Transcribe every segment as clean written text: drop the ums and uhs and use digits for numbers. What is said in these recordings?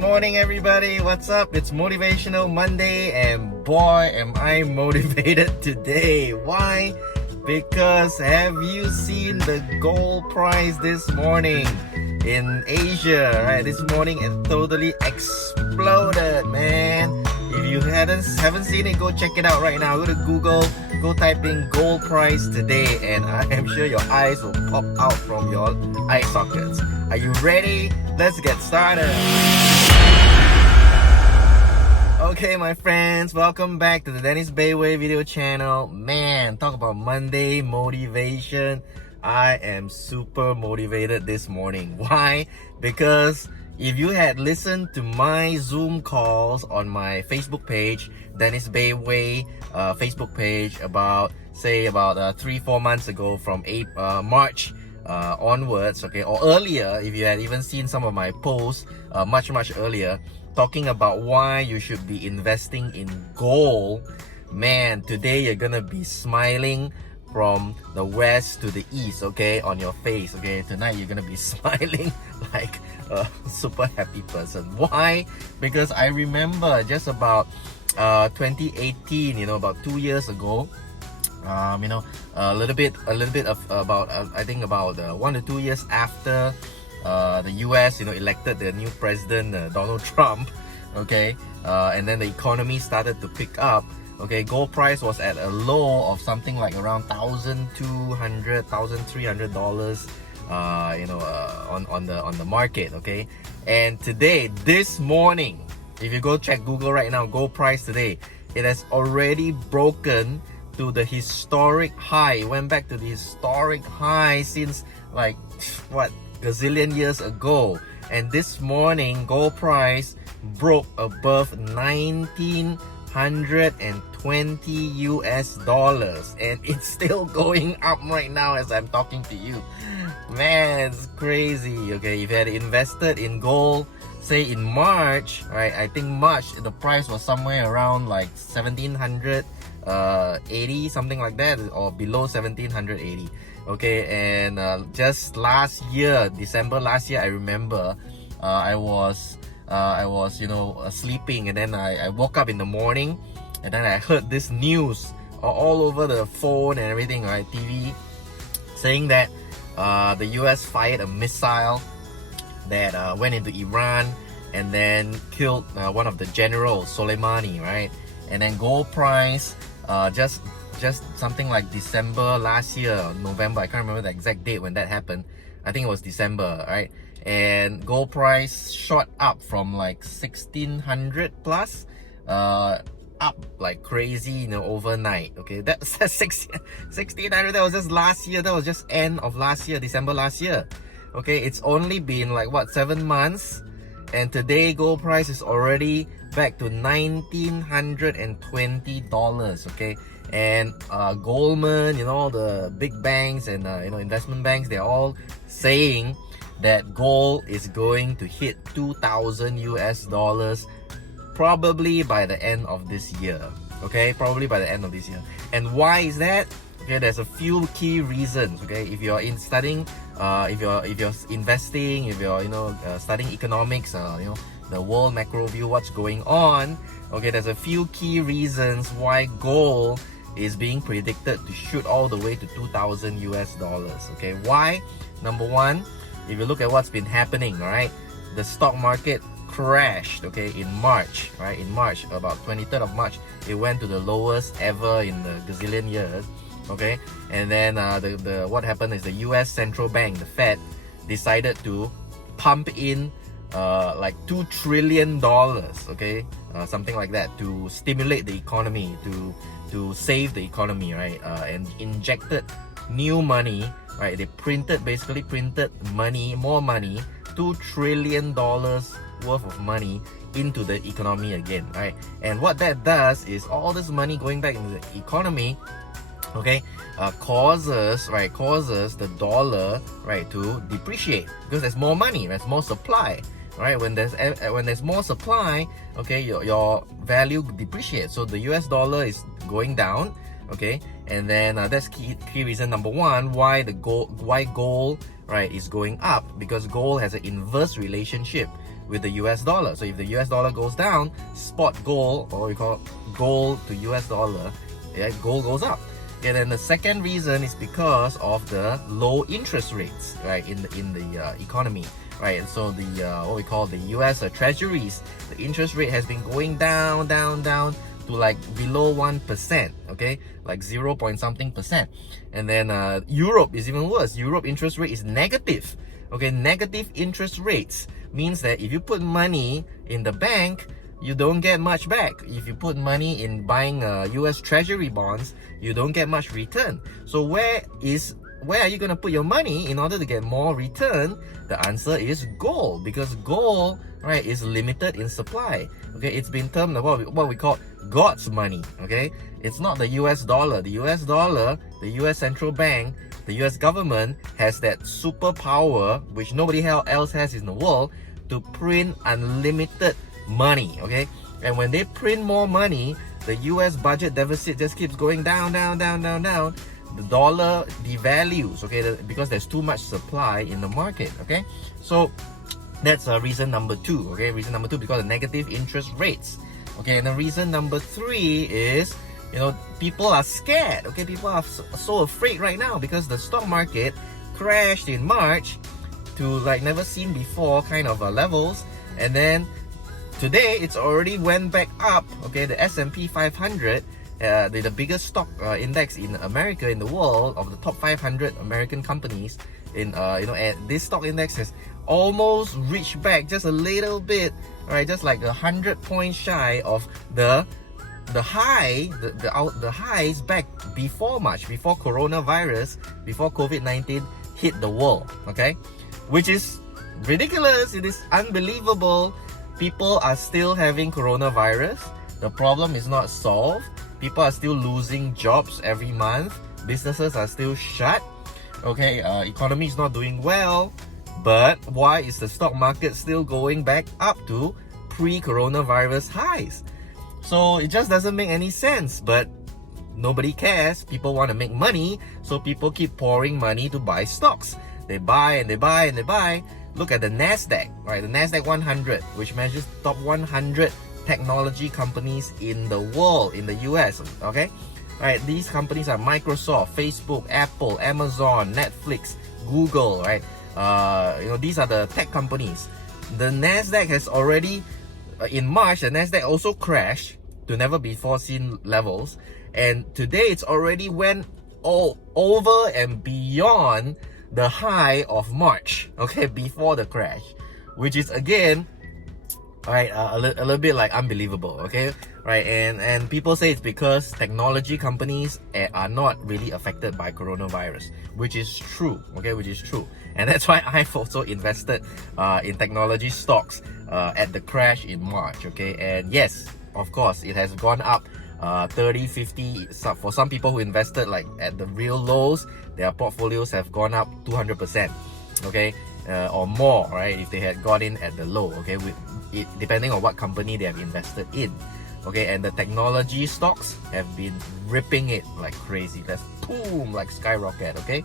morning, everybody. What's up? It's Motivational Monday, and boy, am I motivated today. Why? Because have you seen the gold price this morning in Asia? Right, this morning it totally exploded, man. If you haven't seen it, go check it out right now. Go to Google, go type in gold price today, and I am sure your eyes will pop out from your eye sockets. Are you ready? Let's get started. Okay, my friends, welcome back to the Dennis Bayway video channel. Man, talk about Monday motivation. I am super motivated this morning. Why? Because if you had listened to my Zoom calls on my Facebook page, Dennis Bayway Facebook page, about 3-4 months ago, from March onwards, okay, or earlier, if you had even seen some of my posts much earlier, talking about why you should be investing in gold, man, today you're gonna be smiling from the west to the east, okay, on your face, okay. Tonight you're gonna be smiling like a super happy person. Why? Because I remember just about 2018, about 2 years ago, a little bit of about I think about 1 to 2 years after the US elected their new president, Donald Trump, okay, and then the economy started to pick up. Okay, gold price was at a low of something like around $1,200, $1,300 on the market, okay. And today, this morning, if you go check Google right now, gold price today, it has already broken to the historic high. It went back to the historic high since like gazillion years ago. And this morning, gold price broke above 1,920 US dollars, and it's still going up right now as I'm talking to you. Man, it's crazy. Okay, if you had invested in gold, say in March, right? I think March the price was somewhere around like 1,780, something like that, or below 1,780. Okay, and just last year, December last year, I remember I was sleeping, and then I woke up in the morning, and then I heard this news all over the phone and everything, right, TV, saying that the US fired a missile that went into Iran and then killed one of the generals, Soleimani, right? And then gold price just something like December last year, November, I can't remember the exact date when that happened. I think it was December, right? And gold price shot up from like 1,600 plus up like crazy, overnight. Okay, that's 1,600. That was just last year. That was just end of last year, December last year. Okay, it's only been like 7 months, and today gold price is already back to $1,920. Okay, and Goldman, all the big banks and investment banks, they're all saying that gold is going to hit 2,000 US dollars probably by the end of this year. Okay, probably by the end of this year. And why is that? Okay, there's a few key reasons. Okay, if you're studying, if you're investing, if you're studying economics, the world macro view, what's going on. Okay, there's a few key reasons why gold is being predicted to shoot all the way to 2,000 US dollars. Okay, why? Number one, if you look at what's been happening, right, the stock market crashed, okay, in March, right? In March, about 23rd of March, it went to the lowest ever in the gazillion years, okay. And then what happened is the US central bank, the Fed, decided to pump in like $2 trillion, okay, something like that, to stimulate the economy, to save the economy, right? And injected new money, right? They basically printed money, more money, $2 trillion worth of money into the economy again, right? And what that does is all this money going back into the economy, okay, causes the dollar, right, to depreciate, because there's more money, there's more supply, right? When there's more supply, okay, your value depreciates, so the US dollar is going down, okay. And then that's key reason number one why gold, right, is going up, because gold has an inverse relationship with the US dollar. So if the US dollar goes down, spot gold, or we call gold to US dollar, yeah, gold goes up. And then the second reason is because of the low interest rates, right, in the economy, right? And so the what we call the US treasuries, the interest rate has been going down to like below 1%, okay, like 0 point something percent. And then Europe is even worse. Europe interest rate is negative. Okay, negative interest rates means that if you put money in the bank, you don't get much back. If you put money in buying US treasury bonds, you don't get much return. So where are you going to put your money in order to get more return? The answer is gold, because gold, right, is limited in supply. Okay, it's been termed what we call God's money. Okay, it's not the US dollar. The US dollar, the US central bank, the US government has that superpower which nobody else has in the world to print unlimited money. Okay, and when they print more money, the US budget deficit just keeps going down. The dollar devalues, okay, because there's too much supply in the market. Okay, so that's reason number 2. Okay, reason number 2, because of negative interest rates. Okay, and the reason number 3 is, you know, people are scared. Okay, people are so afraid right now because the stock market crashed in March to like never seen before kind of levels, and then today it's already went back up. Okay, the S&P 500, the biggest stock index in America, in the world, of the top 500 American companies, and this stock index has almost reached back just a little bit, right? Just like 100 points shy of the highs back before March, before coronavirus, before COVID-19 hit the world. Okay, which is ridiculous. It is unbelievable. People are still having coronavirus. The problem is not solved. People are still losing jobs every month. Businesses are still shut. Okay, economy is not doing well. But why is the stock market still going back up to pre-coronavirus highs? So it just doesn't make any sense. But nobody cares. People want to make money, so people keep pouring money to buy stocks. They buy and they buy and they buy. Look at the NASDAQ, right? The NASDAQ 100, which measures top 100 technology companies in the world, in the US, okay? Right, these companies are Microsoft, Facebook, Apple, Amazon, Netflix, Google, right? These are the tech companies. The NASDAQ has already, in March, the NASDAQ also crashed to never before seen levels. And today it's already went over and beyond the high of March, okay, before the crash, which is again, right, a little bit like unbelievable. Okay, right, and people say it's because technology companies are not really affected by coronavirus, which is true. Okay, which is true, and that's why I've also invested in technology stocks at the crash in March. Okay, and yes, of course, it has gone up 30, 50. For some people who invested like at the real lows, their portfolios have gone up 200%, okay, or more, right, if they had got in at the low, okay, with it depending on what company they have invested in. Okay, and the technology stocks have been ripping it like crazy. That's boom, like skyrocket. Okay,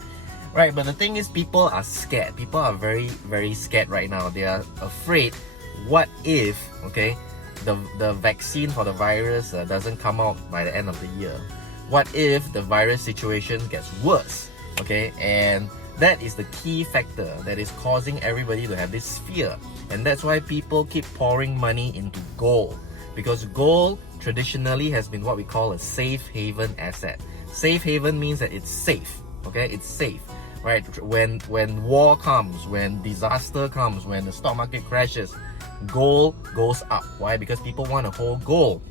right, but the thing is, people are scared. People are very, very scared right now. They are afraid. What if, okay, the vaccine for the virus doesn't come out by the end of the year? What if the virus situation gets worse? Okay, and that is the key factor that is causing everybody to have this fear. And that's why people keep pouring money into gold, because gold traditionally has been what we call a safe haven asset. Safe haven means that it's safe. Okay, it's safe, right? When war comes, when disaster comes, when the stock market crashes, gold goes up. Why? Because people want to hold gold,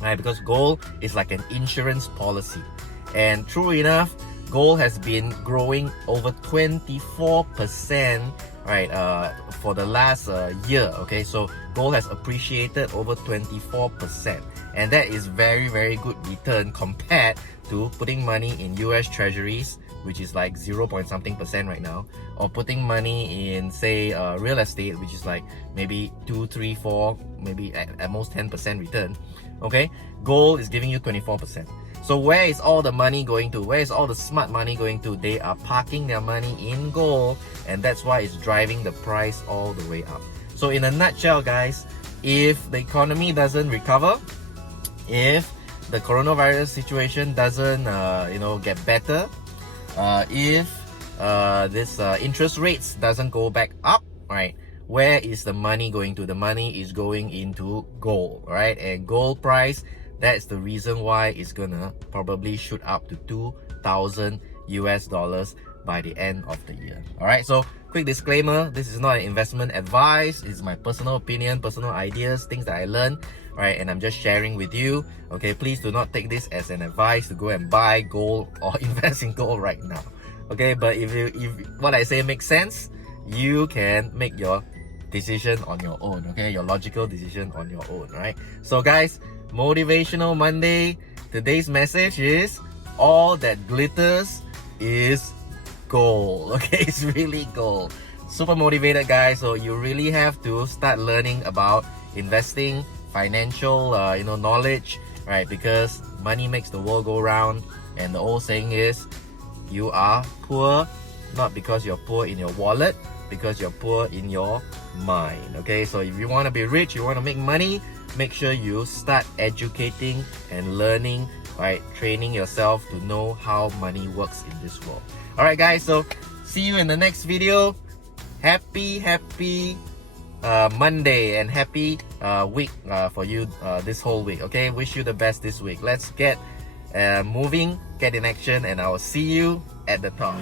right? Because gold is like an insurance policy. And true enough, gold has been growing over 24%, right, for the last year. Okay, so gold has appreciated over 24%, and that is very, very good return compared to putting money in US treasuries, which is like 0 point something percent right now, or putting money in, say, real estate, which is like maybe 2, 3, 4, maybe at most 10% return. Okay, gold is giving you 24%. So where is all the money going to? Where is all the smart money going to? They are parking their money in gold, and that's why it's driving the price all the way up. So in a nutshell, guys, if the economy doesn't recover, if the coronavirus situation doesn't get better, if this interest rates doesn't go back up, right, where is the money going to? The money is going into gold, right? And gold price, that's the reason why it's gonna probably shoot up to 2,000 US dollars by the end of the year. All right, so quick disclaimer, this is not an investment advice. It's my personal opinion, personal ideas, things that I learned, right? And I'm just sharing with you. Okay, please do not take this as an advice to go and buy gold or invest in gold right now. Okay, but if what I say makes sense, you can make your decision on your own. Okay, your logical decision on your own. Right? So guys, Motivational Monday, today's message is all that glitters is gold. Okay, it's really gold. Super motivated, guys. So you really have to start learning about investing, financial knowledge, right? Because money makes the world go round, and the old saying is, you are poor not because you're poor in your wallet, because you're poor in your mind. Okay, so if you want to be rich, you want to make money, make sure you start educating and learning, right? Training yourself to know how money works in this world. All right, guys, so see you in the next video. Happy Monday and happy week for you this whole week. Okay, wish you the best this week. Let's get moving, get in action, and I'll see you at the top.